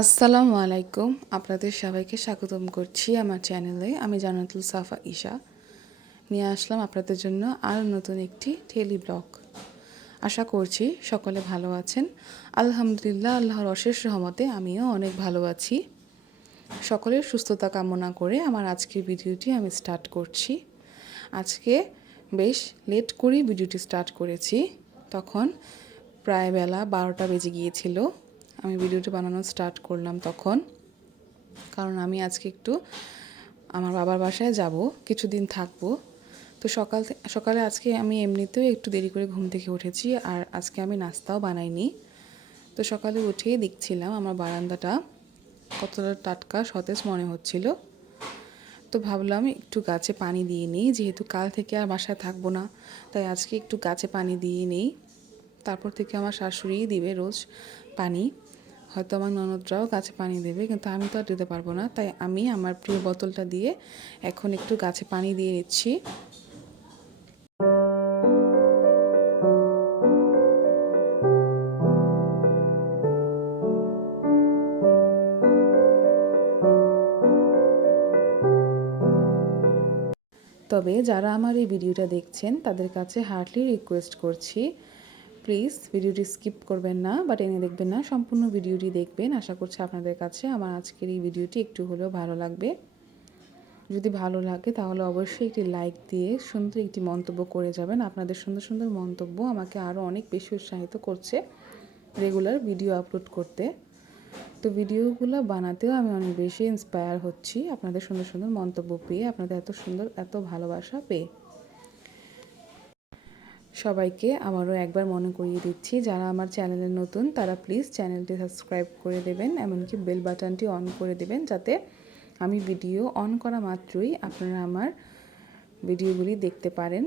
আসসালামু আলাইকুম। আপনাদের সবাইকে স্বাগতম করছি আমার চ্যানেলে। আমি জান্নাতুল সাফা ঈশা নিয়ে আসলাম আপনাদের জন্য আরও নতুন একটি ডেইলি ব্লগ। আশা করছি সকলে ভালো আছেন। আলহামদুলিল্লাহ, আল্লাহর অশেষ রহমতে আমিও অনেক ভালো আছি। সকলের সুস্থতা কামনা করে আমার আজকের ভিডিওটি আমি স্টার্ট করছি। আজকে বেশ লেট করেই ভিডিওটি স্টার্ট করেছি। তখন প্রায় বেলা 12টা বেজে গিয়েছিল। আমি ভিডিওটি বানানো স্টার্ট করলাম তখন, কারণ আমি আজকে একটু আমার বাবার বাসায় যাব, কিছুদিন থাকবো। তো সকালে আজকে আমি এমনিতেও একটু দেরি করে ঘুম থেকে উঠেছি, আর আজকে আমি নাস্তাও বানাইনি। তো সকালে উঠেই দেখছিলাম আমার বারান্দাটা কতটা টাটকা সতেজ মনে হচ্ছিল। তো ভাবলাম একটু গাছে পানি দিয়ে নিই, যেহেতু কাল থেকে আর বাসায় থাকবো না, তাই আজকে একটু গাছে পানি দিয়ে নেই। তারপর থেকে আমার শাশুড়িই দিবে রোজ পানি, হয়তো আমার ননদরাও গাছে পানি দেবে, কিন্তু আমি তো আর দিতে পারবো না। তাই আমি আমার প্রিয় বোতলটা দিয়ে এখন একটু গাছে পানি দিয়ে নিচ্ছি। তবে যারা আমার এই ভিডিওটা দেখছেন তাদের কাছে হার্টলি রিকোয়েস্ট করছি, প্লিজ ভিডিওটি স্কিপ করবেন না বা টেনে দেখবেন না, সম্পূর্ণ ভিডিওটি দেখবেন। আশা করছি আপনাদের কাছে আমার আজকের এই ভিডিওটি একটু হলেও ভালো লাগবে। যদি ভালো লাগে তাহলে অবশ্যই একটি লাইক দিয়ে সুন্দর একটি মন্তব্য করে যাবেন। আপনাদের সুন্দর সুন্দর মন্তব্য আমাকে আরও অনেক বেশি উৎসাহিত করছে রেগুলার ভিডিও আপলোড করতে। তো ভিডিওগুলো বানাতেও আমি অনেক বেশি ইন্সপায়ার হচ্ছি আপনাদের সুন্দর সুন্দর মন্তব্য পেয়ে, আপনাদের এত সুন্দর এত ভালোবাসা পেয়ে। সবাইকে আবারও একবার মনে করিয়ে দিচ্ছি, যারা আমার চ্যানেলে নতুন তারা প্লিজ চ্যানেলটি সাবস্ক্রাইব করে দেবেন, এমনকি বেল বাটনটি অন করে দেবেন, যাতে আমি ভিডিও অন করা মাত্রই আপনারা আমার ভিডিওগুলি দেখতে পারেন।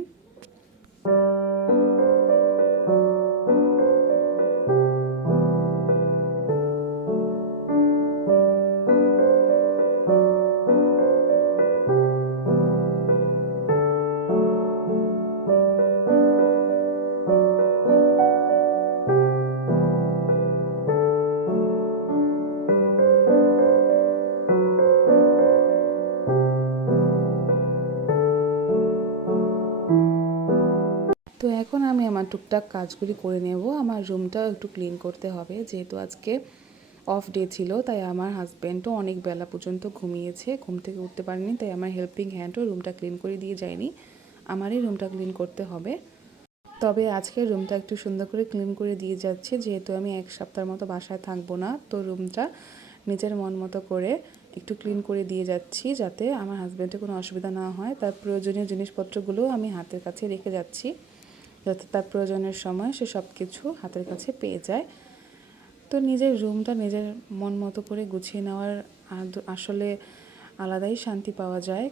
তো এখন আমি আমার টুকটাক কাজগুলি করে নেব। আমার রুমটাও একটু ক্লিন করতে হবে, যেহেতু আজকে অফ ডে ছিল, তাই আমার হাজব্যান্ডও অনেক বেলা পর্যন্ত ঘুমিয়েছে, ঘুম থেকে উঠতে পারেনি, তাই আমার হেল্পিং হ্যান্ডও রুমটা ক্লিন করে দিয়ে যায়নি, আমারই রুমটা ক্লিন করতে হবে। তবে আজকে রুমটা একটু সুন্দর করে ক্লিন করে দিয়ে যাচ্ছে, যেহেতু আমি এক সপ্তাহের মতো বাসায় থাকবো না, তো রুমটা নিজের মন মতো করে একটু ক্লিন করে দিয়ে যাচ্ছি, যাতে আমার হাজব্যান্ডের কোনো অসুবিধা না হয়। তার প্রয়োজনীয় জিনিসপত্রগুলো আমি হাতের কাছে রেখে যাচ্ছি, যাতে তার প্রয়োজনের সময় সে সব কিছু হাতের কাছে পেয়ে যায়। তো নিজের রুমটা নিজের মন মতো করে গুছিয়ে নেওয়ার আসলে আলাদাই শান্তি পাওয়া যায়।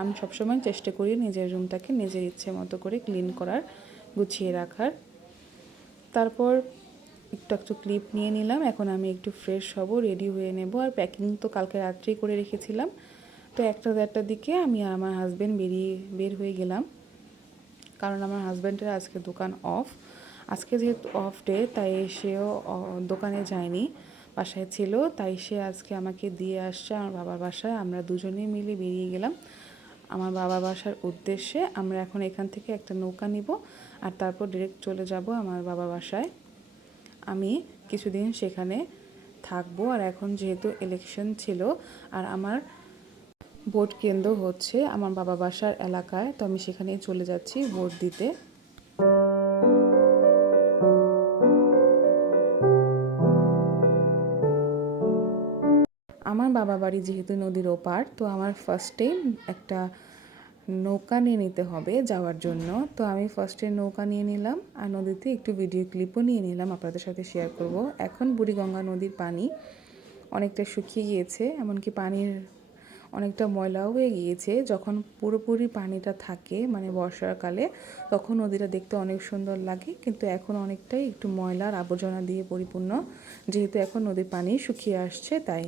আমি সবসময় চেষ্টা করি নিজের রুমটাকে নিজের ইচ্ছে মতো করে ক্লিন করার, গুছিয়ে রাখার। তারপর একটু একটু ক্লিপ নিয়ে নিলাম, এখন আমি একটু ফ্রেশ হব, রেডি হয়ে নেব। আর প্যাকিং তো কালকে রাত্রেই করে রেখেছিলাম। তো 1-1:30টার দিকে আমি আর আমার হাজব্যান্ড বের হয়ে গেলাম, কারণ আমার হাজব্যান্ডের আজকে দোকান অফ। আজকে যেহেতু অফ ডে, তাই সেও দোকানে যায়নি, বাসায় ছিল, তাই সে আজকে আমাকে দিয়ে আসছে আমার বাবার বাসায়। আমরা দুজনেই মিলে বেরিয়ে গেলাম আমার বাবার বাসার উদ্দেশ্যে। আমরা এখন এখান থেকে একটা নৌকা নিব, আর তারপর ডিরেক্ট চলে যাব আমার বাবার বাসায়। আমি কিছুদিন সেখানে থাকবো। আর এখন যেহেতু ইলেকশন ছিল, আর আমার ভোট কেন্দ্র হচ্ছে আমার বাবা বাসার এলাকায়, তো আমি সেখানেই চলে যাচ্ছি ভোট দিতে। আমার বাবা বাড়ি যেহেতু নদীর ওপার, তো আমার ফার্স্টে একটা নৌকা নিয়ে নিতে হবে যাওয়ার জন্য। তো আমি ফার্স্টে নৌকা নিয়ে নিলাম, আর নদীতে একটু ভিডিও ক্লিপও নিয়ে নিলাম, আপনাদের সাথে শেয়ার করব। এখন বুড়িগঙ্গা নদীর পানি অনেকটা শুকিয়ে গিয়েছে, এমনকি পানির অনেকটা ময়লাও হয়ে গিয়েছে। যখন পুরোপুরি পানিটা থাকে, মানে বর্ষাকালে, তখন নদীটা দেখতে অনেক সুন্দর লাগে, কিন্তু এখন অনেকটাই একটু ময়লার আবর্জনা দিয়ে পরিপূর্ণ, যেহেতু এখন নদীর পানি শুকিয়ে আসছে তাই।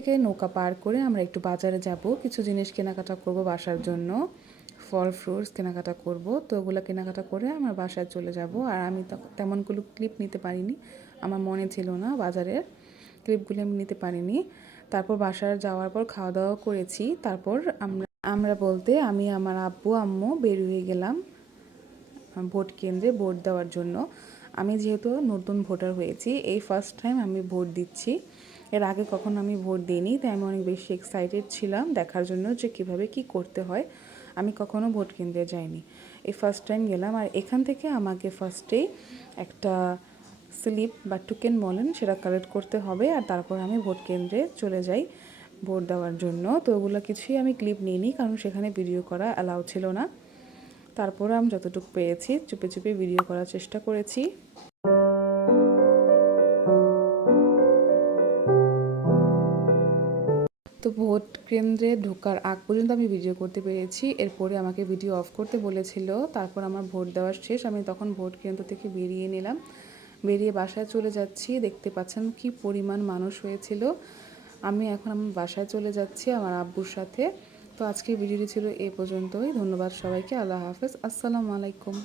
থেকে নৌকা পার করে আমরা একটু বাজারে যাব, কিছু জিনিস কেনাকাটা করব বাসার জন্য, ফল ফ্রুটস কেনাকাটা করব। তো ওগুলো কেনাকাটা করে আমার বাসায় চলে যাব। আর আমি তেমনগুলো ক্লিপ নিতে পারিনি, আমার মনে ছিল না বাজারের ক্লিপগুলো আমি নিতে পারিনি। তারপর বাসায় যাওয়ার পর খাওয়া দাওয়া করেছি। তারপর আমরা বলতে আমি আমার আব্বু আম্মু বের হয়ে গেলাম ভোট কেন্দ্রে ভোট দেওয়ার জন্য। আমি যেহেতু নতুন ভোটার হয়েছি, এই ফার্স্ট টাইম আমি ভোট দিচ্ছি। এর আগে কখনো আমি ভোট দিইনি, তাই আমি অনেক বেশি এক্সাইটেড ছিলাম দেখার জন্য যে কীভাবে কী করতে হয়। আমি কখনো ভোট কেন্দ্রে যাইনি, এই ফার্স্ট টাইম গেলাম। আর এখান থেকে আমাকে ফার্স্টেই একটা স্লিপ বা টোকেন বলেন সেটা কালেক্ট করতে হবে, আর তারপর আমি ভোট কেন্দ্রে চলে যাই ভোট দেওয়ার জন্য। তো ওগুলো কিছুই আমি ক্লিপ নিইনি, কারণ সেখানে ভিডিও করা অ্যালাউ ছিল না। তারপর আমি যতটুকু পেরেছি চুপে চুপে ভিডিও করার চেষ্টা করেছি। তো ভোট কেন্দ্রে ঢোকার আগ পর্যন্ত আমি ভিডিও করতে পেরেছি, এরপরে আমাকে ভিডিও অফ করতে বলেছিল। তারপর আমার ভোট দেওয়ার শেষ, আমি তখন ভোট কেন্দ্র থেকে বেরিয়ে নিলাম, বেরিয়ে বাসায় চলে যাচ্ছি। দেখতে পাচ্ছেন কি পরিমাণ মানুষ হয়েছিল। আমি এখন আমার বাসায় চলে যাচ্ছি আমার আব্বুর সাথে। তো আজকের ভিডিওটি ছিল এ পর্যন্তই। ধন্যবাদ সবাইকে। আল্লাহ হাফেজ। আসসালামু আলাইকুম।